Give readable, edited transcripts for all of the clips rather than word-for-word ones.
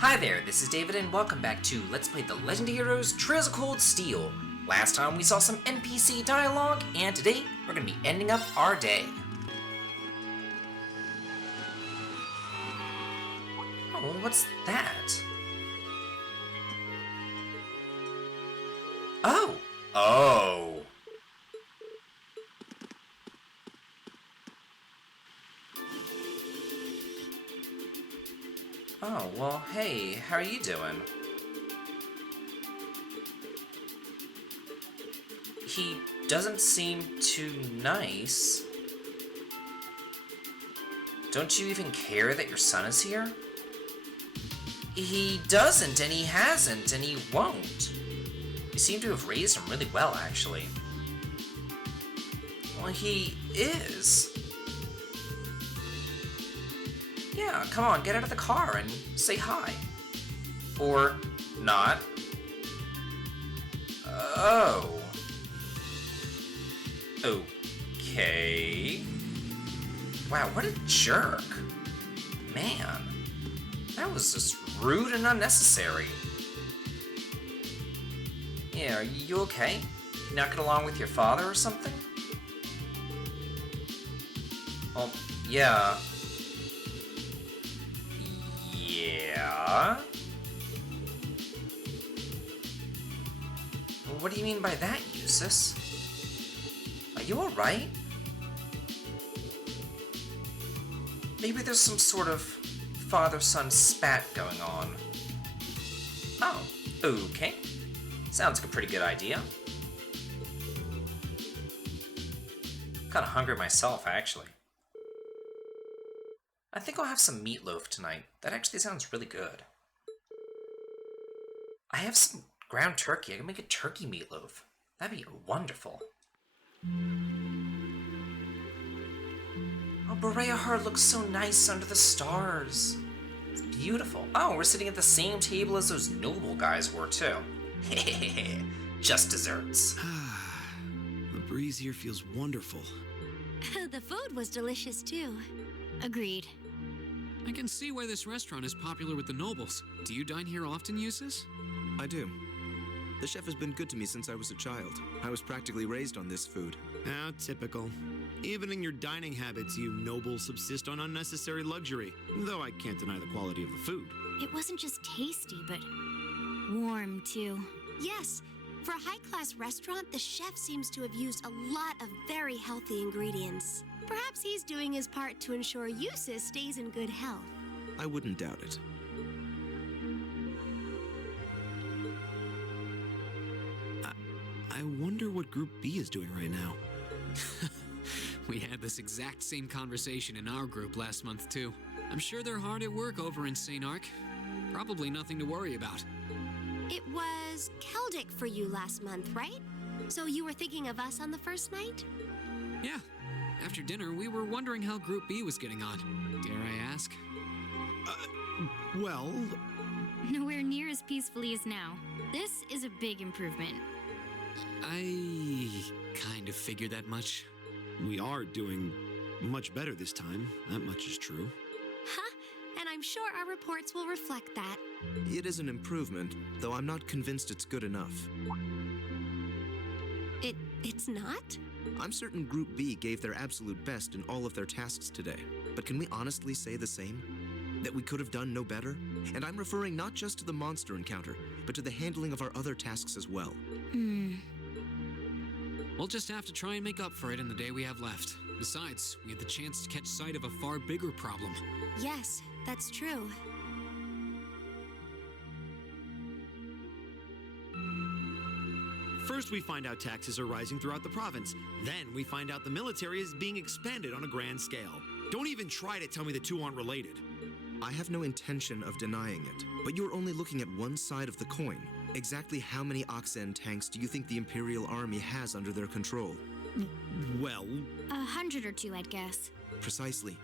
Hi there, this is David and welcome back to Let's Play The Legend of Heroes Trails of Cold Steel. Last time we saw some NPC dialogue, and today we're going to be ending up our day. Oh, what's that? Oh! Oh! Oh, well, hey, how are you doing? He doesn't seem too nice. Don't you even care that your son is here? He doesn't, and he hasn't, and he won't. You seem to have raised him really well, actually. Well, he is. Yeah, come on, get out of the car and say hi. Or not. Oh. Okay. Wow, what a jerk. Man. That was just rude and unnecessary. Yeah, are you okay? You not get along with your father or something? Oh, yeah. Yeah? What do you mean by that, Eustace? Are you alright? Maybe there's some sort of father-son spat going on. Oh, okay. Sounds like a pretty good idea. Kinda hungry myself, actually. I think I'll have some meatloaf tonight. That actually sounds really good. I have some ground turkey. I can make a turkey meatloaf. That'd be wonderful. Oh, Berea Heart looks so nice under the stars. It's beautiful. Oh, we're sitting at the same table as those noble guys were, too. Hehehe. Just desserts. The breeze here feels wonderful. The food was delicious, too. Agreed. I can see why this restaurant is popular with the nobles. Do you dine here often, Eustace? I do. The chef has been good to me since I was a child. I was practically raised on this food. How typical. Even in your dining habits, you nobles subsist on unnecessary luxury, though I can't deny the quality of the food. It wasn't just tasty, but warm, too. Yes. For a high-class restaurant, the chef seems to have used a lot of very healthy ingredients. Perhaps he's doing his part to ensure Eustace stays in good health. I wouldn't doubt it. I wonder what Group B is doing right now. We had this exact same conversation in our group last month, too. I'm sure they're hard at work over in St. Ark. Probably nothing to worry about. It was Celtic for you last month, right? So you were thinking of us on the first night? Yeah. After dinner, we were wondering how Group B was getting on. Dare I ask? Well... Nowhere near as peacefully as now. This is a big improvement. I kind of figured that much. We are doing much better this time. That much is true. Huh? And I'm sure our reports will reflect that. It is an improvement, though I'm not convinced it's good enough. It's not? I'm certain Group B gave their absolute best in all of their tasks today. But can we honestly say the same? That we could have done no better? And I'm referring not just to the monster encounter, but to the handling of our other tasks as well. We'll just have to try and make up for it in the day we have left. Besides, we had the chance to catch sight of a far bigger problem. Yes, that's true. First, we find out taxes are rising throughout the province. Then, we find out the military is being expanded on a grand scale. Don't even try to tell me the two aren't related. I have no intention of denying it, but you're only looking at one side of the coin. Exactly how many Oxen tanks do you think the Imperial Army has under their control? Well... 100 or 2, I'd guess. Precisely.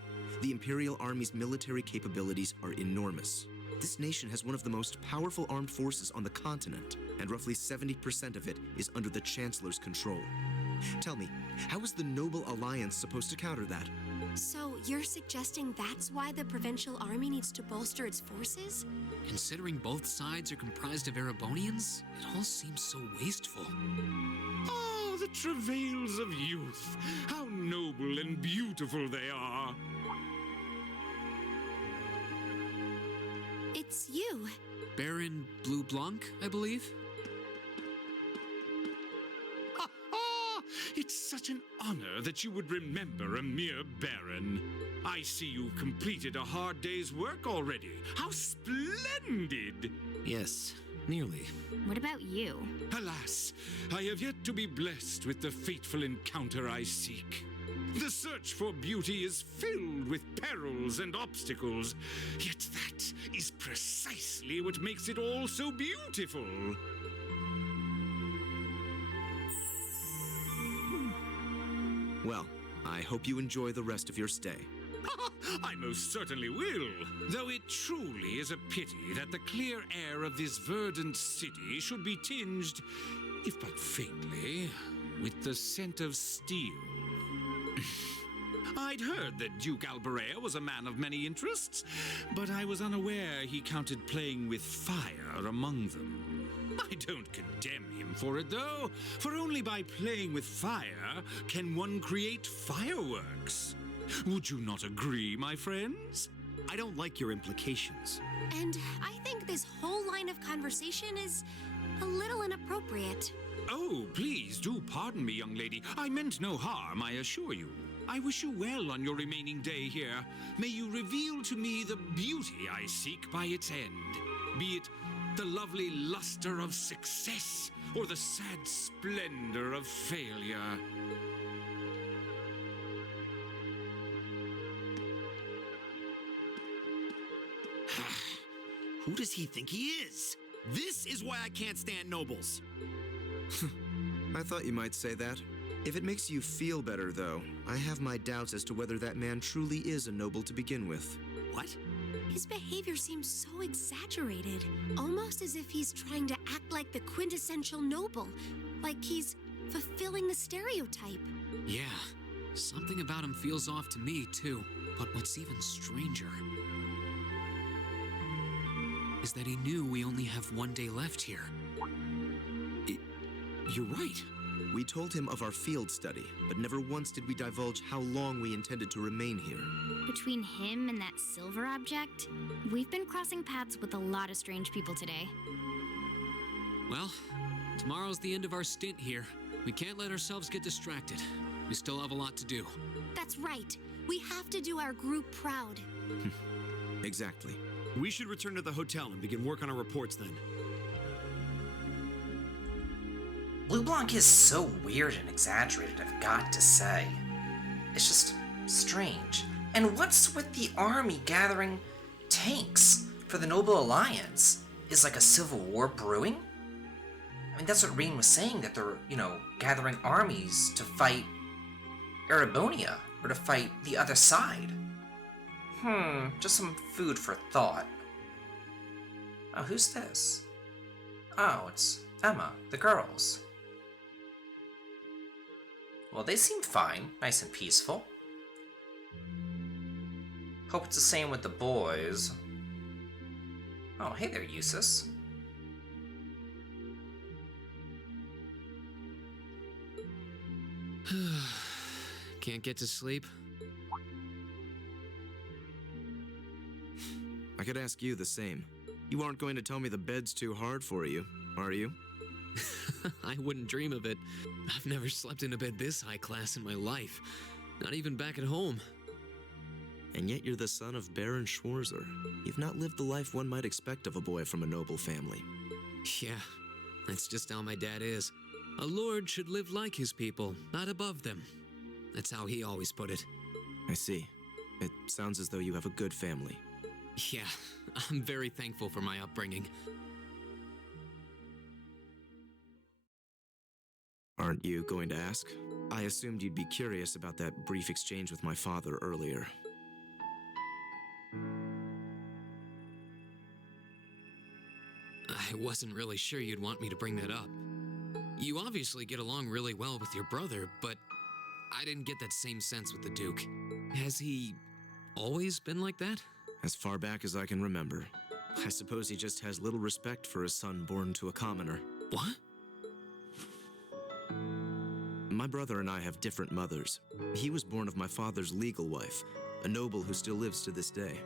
The Imperial Army's military capabilities are enormous. This nation has one of the most powerful armed forces on the continent, and roughly 70% of it is under the Chancellor's control. Tell me, how is the Noble Alliance supposed to counter that? So you're suggesting that's why the provincial army needs to bolster its forces? Considering both sides are comprised of Erebonians, it all seems so wasteful. Ah, the travails of youth. How noble and beautiful they are. It's you. Baron Blue Blanc, I believe? It's such an honor that you would remember a mere baron. I see you've completed a hard day's work already. How splendid! Yes, nearly. What about you? Alas, I have yet to be blessed with the fateful encounter I seek. The search for beauty is filled with perils and obstacles, yet that is precisely what makes it all so beautiful. Well, I hope you enjoy the rest of your stay. I most certainly will, though it truly is a pity that the clear air of this verdant city should be tinged, if but faintly, with the scent of steel. I'd heard that Duke Albarea was a man of many interests, but I was unaware he counted playing with fire among them. I don't condemn him for it, though, for only by playing with fire can one create fireworks. Would you not agree, my friends? I don't like your implications. And I think this whole line of conversation is a little inappropriate. Oh, please do pardon me, young lady. I meant no harm, I assure you. I wish you well on your remaining day here. May you reveal to me the beauty I seek by its end, be it the lovely luster of success or the sad splendor of failure. Who does he think he is? This is why I can't stand nobles. I thought you might say that. If it makes you feel better, though, I have my doubts as to whether that man truly is a noble to begin with. What? His behavior seems so exaggerated, almost as if he's trying to act like the quintessential noble, like he's fulfilling the stereotype. Yeah, something about him feels off to me, too. But what's even stranger is that he knew we only have one day left here. You're right. We told him of our field study, but never once did we divulge how long we intended to remain here. Between him and that silver object, we've been crossing paths with a lot of strange people today. Well, tomorrow's the end of our stint here. We can't let ourselves get distracted. We still have a lot to do. That's right. We have to do our group proud. Exactly. We should return to the hotel and begin work on our reports then. Blue Blanc is so weird and exaggerated, I've got to say. It's just strange. And what's with the army gathering tanks for the Noble Alliance? Is like a civil war brewing? I mean, that's what Rean was saying, that they're, gathering armies to fight Erebonia, or to fight the other side. Just some food for thought. Oh, who's this? Oh, it's Emma, the girls. Well, they seem fine, nice and peaceful. Hope it's the same with the boys. Oh, hey there, Eustace. Can't get to sleep? I could ask you the same. You aren't going to tell me the bed's too hard for you, are you? I wouldn't dream of it. I've never slept in a bed this high class in my life. Not even back at home. And yet you're the son of Baron Schwarzer. You've not lived the life one might expect of a boy from a noble family. Yeah, that's just how my dad is. A lord should live like his people, not above them. That's how he always put it. I see. It sounds as though you have a good family. Yeah, I'm very thankful for my upbringing. Aren't you going to ask? I assumed you'd be curious about that brief exchange with my father earlier. I wasn't really sure you'd want me to bring that up. You obviously get along really well with your brother, but I didn't get that same sense with the Duke. Has he always been like that? As far back as I can remember. I suppose he just has little respect for a son born to a commoner. What? My brother and I have different mothers. He was born of my father's legal wife, a noble who still lives to this day.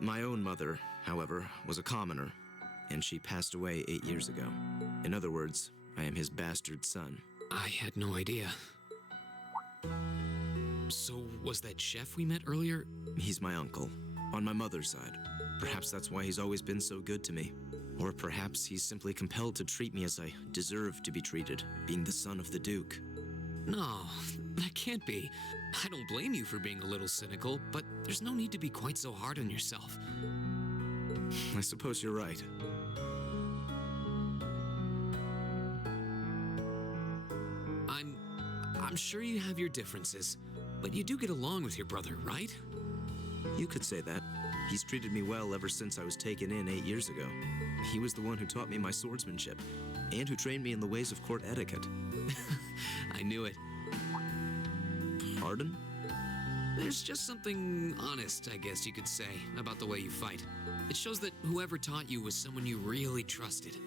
My own mother, however, was a commoner, and she passed away 8 years ago. In other words, I am his bastard son. I had no idea. So, was that chef we met earlier? He's my uncle, on my mother's side. Perhaps that's why he's always been so good to me. Or perhaps he's simply compelled to treat me as I deserve to be treated, being the son of the Duke. No, that can't be. I don't blame you for being a little cynical, but there's no need to be quite so hard on yourself. I suppose you're right. I'm sure you have your differences, but you do get along with your brother, right? You could say that. He's treated me well ever since I was taken in 8 years ago. He was the one who taught me my swordsmanship, and who trained me in the ways of court etiquette. I knew it. Pardon? There's just something honest, I guess you could say, about the way you fight. It shows that whoever taught you was someone you really trusted.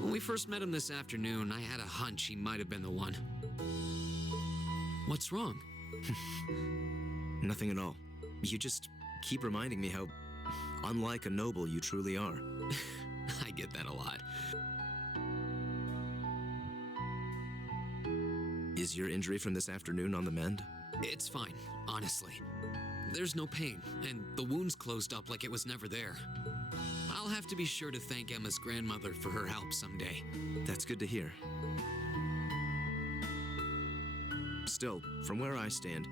When we first met him this afternoon, I had a hunch he might have been the one. What's wrong? Nothing at all. You just keep reminding me how unlike a noble you truly are. I get that a lot. Is your injury from this afternoon on the mend? It's fine, honestly. There's no pain, and the wound's closed up like it was never there. I'll have to be sure to thank Emma's grandmother for her help someday. That's good to hear. Still, from where I stand,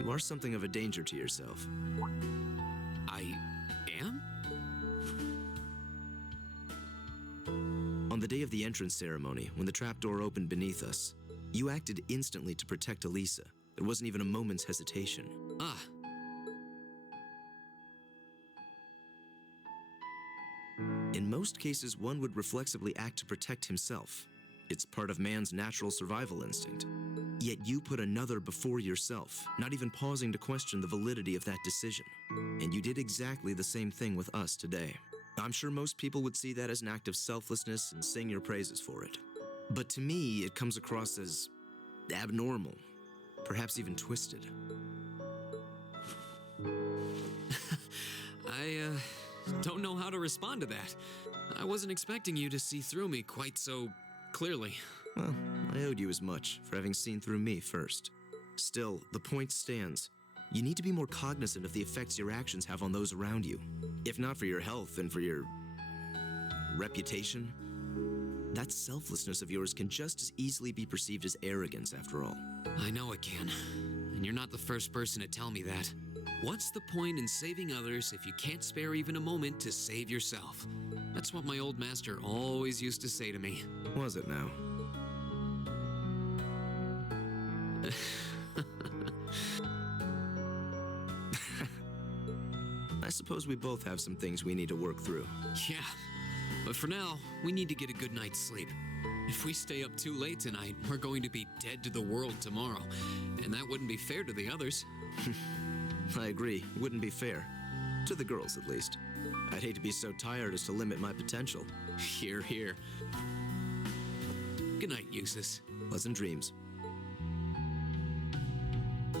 you are something of a danger to yourself. I am? On the day of the entrance ceremony, when the trapdoor opened beneath us, you acted instantly to protect Elisa. There wasn't even a moment's hesitation. Ah. In most cases, one would reflexively act to protect himself. It's part of man's natural survival instinct. Yet you put another before yourself, not even pausing to question the validity of that decision. And you did exactly the same thing with us today. I'm sure most people would see that as an act of selflessness and sing your praises for it. But to me, it comes across as abnormal, perhaps even twisted. I don't know how to respond to that. I wasn't expecting you to see through me quite so clearly. Well, I owed you as much for having seen through me first. Still, the point stands. You need to be more cognizant of the effects your actions have on those around you. If not for your health and for your reputation, that selflessness of yours can just as easily be perceived as arrogance after all. I know it can, and you're not the first person to tell me that. What's the point in saving others if you can't spare even a moment to save yourself? That's what my old master always used to say to me. Was it now? I suppose we both have some things we need to work through. Yeah, but for now, we need to get a good night's sleep. If we stay up too late tonight, we're going to be dead to the world tomorrow, and that wouldn't be fair to the others. I agree, wouldn't be fair. To the girls, at least. I'd hate to be so tired as to limit my potential. Hear, hear. Good night, Eustace. Pleasant dreams.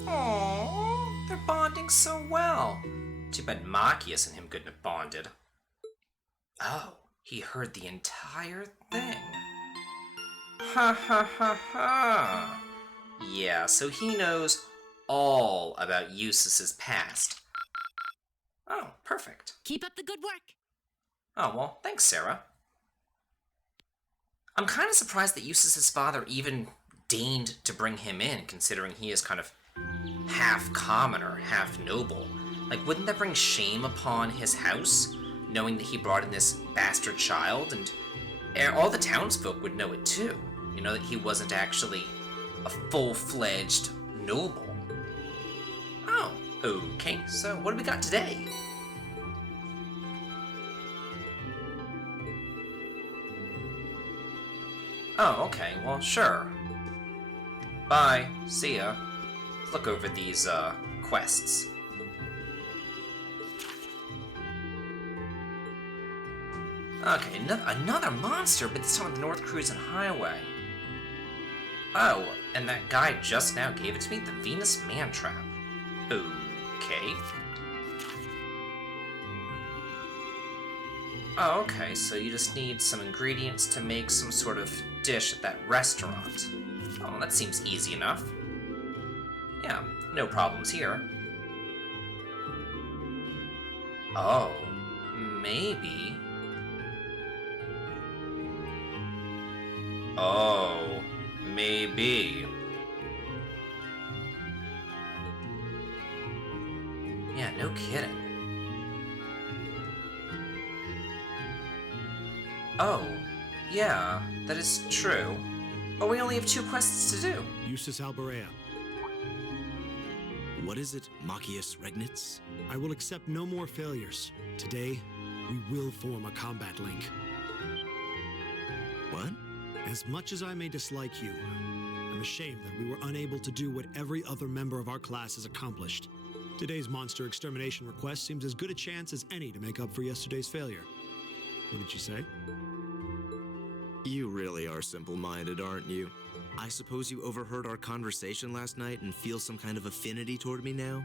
Aww, they're bonding so well. Too bad Machias and him couldn't have bonded. Oh, he heard the entire thing. Ha ha ha ha. Yeah, so he knows all about Eustace's past. Oh, perfect. Keep up the good work. Oh, well, thanks, Sarah. I'm kind of surprised that Eustace's father even deigned to bring him in, considering he is kind of half commoner, half noble. Like, wouldn't that bring shame upon his house, knowing that he brought in this bastard child? And all the townsfolk would know it too. You know, that he wasn't actually a full-fledged noble. Oh, okay, so what do we got today? Oh, okay, well, sure. Bye, see ya. Let's look over these, quests. Okay, another monster, but this time on the North Cruisin' Highway. Oh, and that guy just now gave it to me, the Venus Mantrap. Okay. Oh, okay, so you just need some ingredients to make some sort of dish at that restaurant. Oh, that seems easy enough. Yeah, no problems here. Oh, maybe... Oh, maybe. Yeah, no kidding. Oh, yeah, that is true. But we only have 2 quests to do. Eustace Alberea, What is it, Machias Regnitz? I will accept no more failures. Today, we will form a combat link. What? As much as I may dislike you, I'm ashamed that we were unable to do what every other member of our class has accomplished. Today's monster extermination request seems as good a chance as any to make up for yesterday's failure. What did you say? You really are simple-minded, aren't you? I suppose you overheard our conversation last night and feel some kind of affinity toward me now?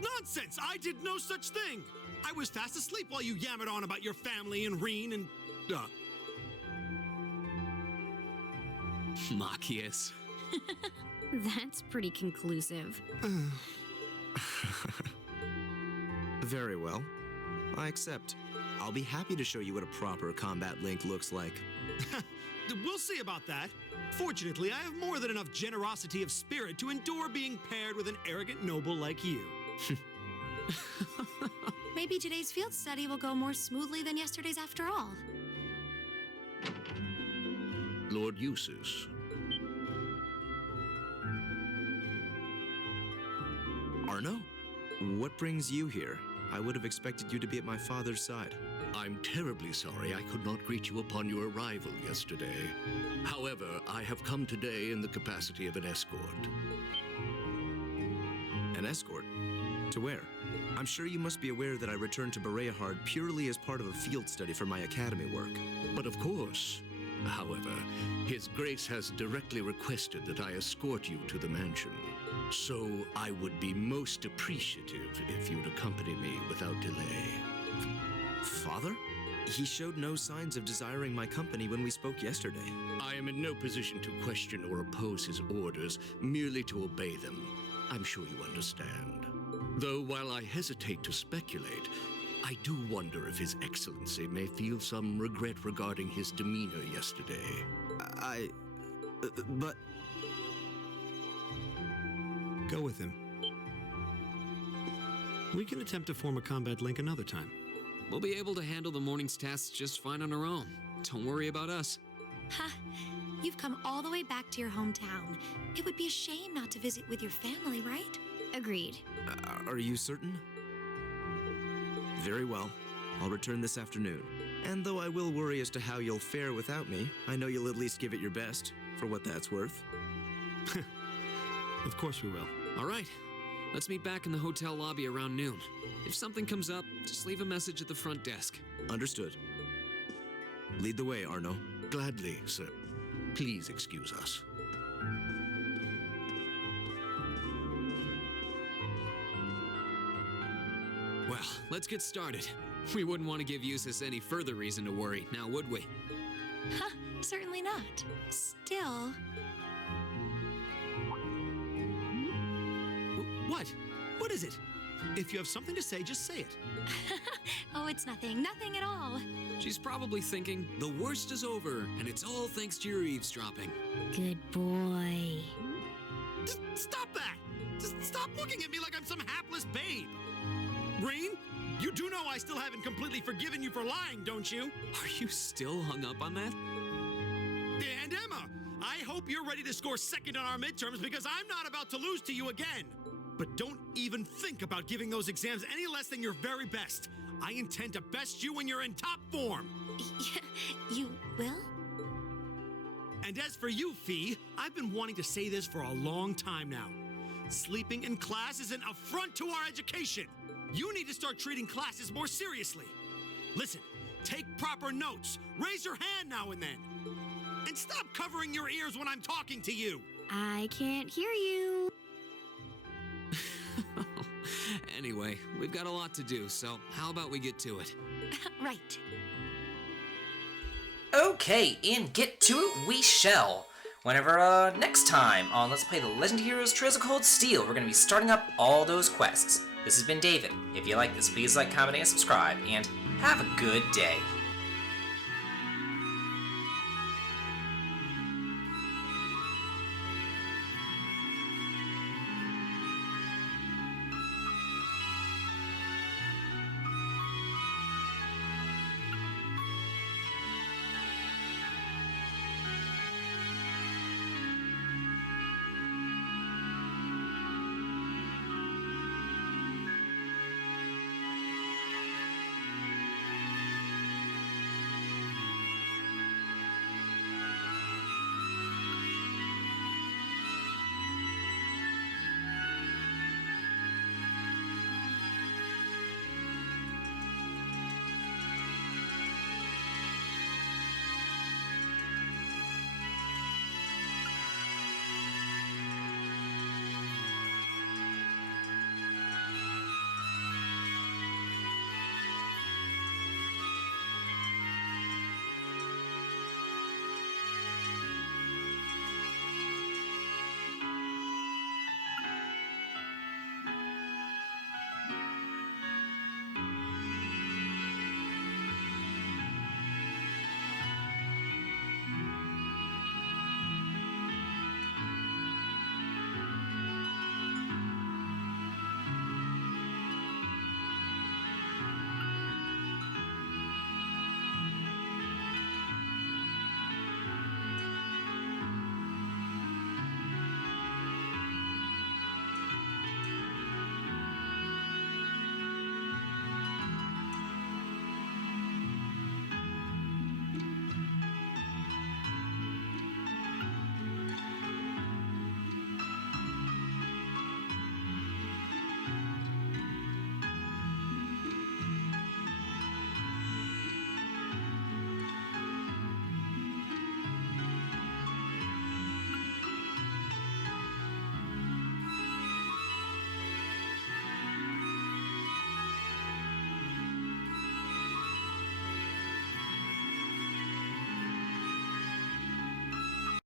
Nonsense! I did no such thing! I was fast asleep while you yammered on about your family and Reen and... Machias. That's pretty conclusive. Very well. I accept. I'll be happy to show you what a proper combat link looks like. We'll see about that. Fortunately, I have more than enough generosity of spirit to endure being paired with an arrogant noble like you. Maybe today's field study will go more smoothly than yesterday's after all. Lord Eustace. Arno? What brings you here? I would have expected you to be at my father's side. I'm terribly sorry I could not greet you upon your arrival yesterday. However, I have come today in the capacity of an escort. An escort? To where? I'm sure you must be aware that I returned to Bereahard purely as part of a field study for my academy work. But of course. However, His Grace has directly requested that I escort you to the mansion. So I would be most appreciative if you'd accompany me without delay. Father? He showed no signs of desiring my company when we spoke yesterday. I am in no position to question or oppose his orders, merely to obey them. I'm sure you understand. Though while I hesitate to speculate, I do wonder if His Excellency may feel some regret regarding his demeanor yesterday. But... Go with him. We can attempt to form a combat link another time. We'll be able to handle the morning's tasks just fine on our own. Don't worry about us. Ha! You've come all the way back to your hometown. It would be a shame not to visit with your family, right? Agreed. Are you certain? Very well. I'll return this afternoon. And though I will worry as to how you'll fare without me, I know you'll at least give it your best, for what that's worth. Of course we will. All right. Let's meet back in the hotel lobby around noon. If something comes up, just leave a message at the front desk. Understood. Lead the way, Arno. Gladly, sir. Please excuse us. Well, let's get started. We wouldn't want to give Eustace any further reason to worry, now would we? Huh, certainly not. Still... What? What is it? If you have something to say, just say it. Oh, it's nothing. Nothing at all. She's probably thinking, the worst is over, and it's all thanks to your eavesdropping. Good boy. Just stop that! Just stop looking at me like I'm some hapless babe! Reen, you do know I still haven't completely forgiven you for lying, don't you? Are you still hung up on that? And Emma, I hope you're ready to score second on our midterms because I'm not about to lose to you again. But don't even think about giving those exams any less than your very best. I intend to best you when you're in top form. You will? And as for you, Fee, I've been wanting to say this for a long time now. Sleeping in class is an affront to our education. You need to start treating classes more seriously. Listen, Take proper notes. Raise your hand now and then. And stop covering your ears when I'm talking to you. I can't hear you. Anyway, we've got a lot to do, so how about we get to it? Right. Okay, and get to it we shall. Whenever, next time on Let's Play the Legend of Heroes Trails of Cold Steel, we're going to be starting up all those quests. This has been David. If you like this, please like, comment, and subscribe, and have a good day.